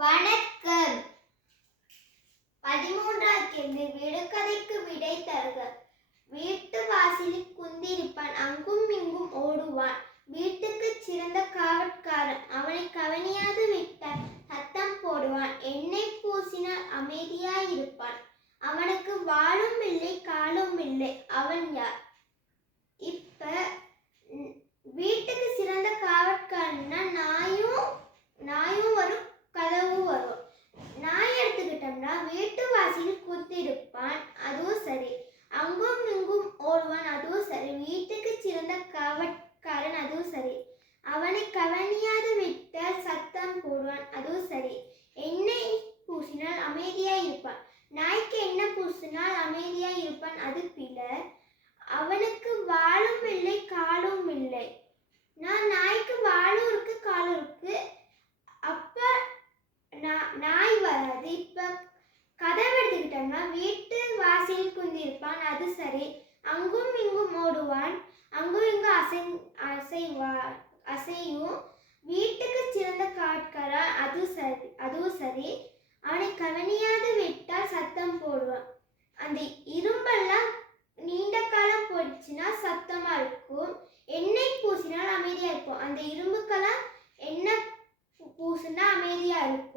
வணக்கம். 13வது கேள்வி. விடுகதைக்கு விடை தருக. வீட்டு வாசலில் குந்திருப்பான், அங்கும் இங்கும் ஓடுவான், வீட்டுக்குச் சிறந்த காவற்காரன், அவனை கவனியாது விட்டால் சத்தம் போடுவான், எண்ணெய் பூசினால் அமைதியாயிருப்பான், அவனுக்கு வாலும் இல்லை காலும் இல்லை, அவன் யார்? இப்ப வீட்டுக்கு சிறந்த காவற்காரன்னா நாயும் வரும், கதவும் வரும். நாய் எடுத்துக்கிட்டோம்னா வீட்டு வாசலில் குத்திருப்பான், அதுவும் சரி. அங்கும் இங்கும் ஓடுவான், அதுவும் சரி. வீட்டுக்கு சிறந்த காவற்காரன், அதுவும் சரி. அவனை கவனியாது விட்டால் சத்தம் போடுவான், அதுவும் சரி. எண்ணெய் பூசினால் அமைதியாய் இருப்பான். நாய்க்கு எண்ணெய் பூசினால் அமைதியாய் இருப்பான், அது பிழை. அவனுக்கு வாலும் இல்லை காலும் இல்லை. நாய்க்கு வாலும் இருக்கு காலும் இருக்கு, அப்ப நாய் வராது. இப்ப கதவை எடுத்துக்கிட்டோம்னா வீட்டு வாசலில் குந்திருப்பான், அது சரி. அங்கும் இங்கும் ஓடுவான், அங்கும் இங்கும் அசையும். வீட்டுக்கு சிறந்த காட்காரன், அதுவும் சரி. அவனை கவனியாது விட்டால் சத்தம் போடுவான். அந்த இரும்பெல்லாம் நீண்ட காலம் போயிடுச்சுன்னா சத்தமா இருக்கும். எண்ணெய் பூசினால் அமைதியா இருக்கும். அந்த இரும்புக்கெல்லாம் எண்ணெய் பூசினா அமைதியா இருக்கும்.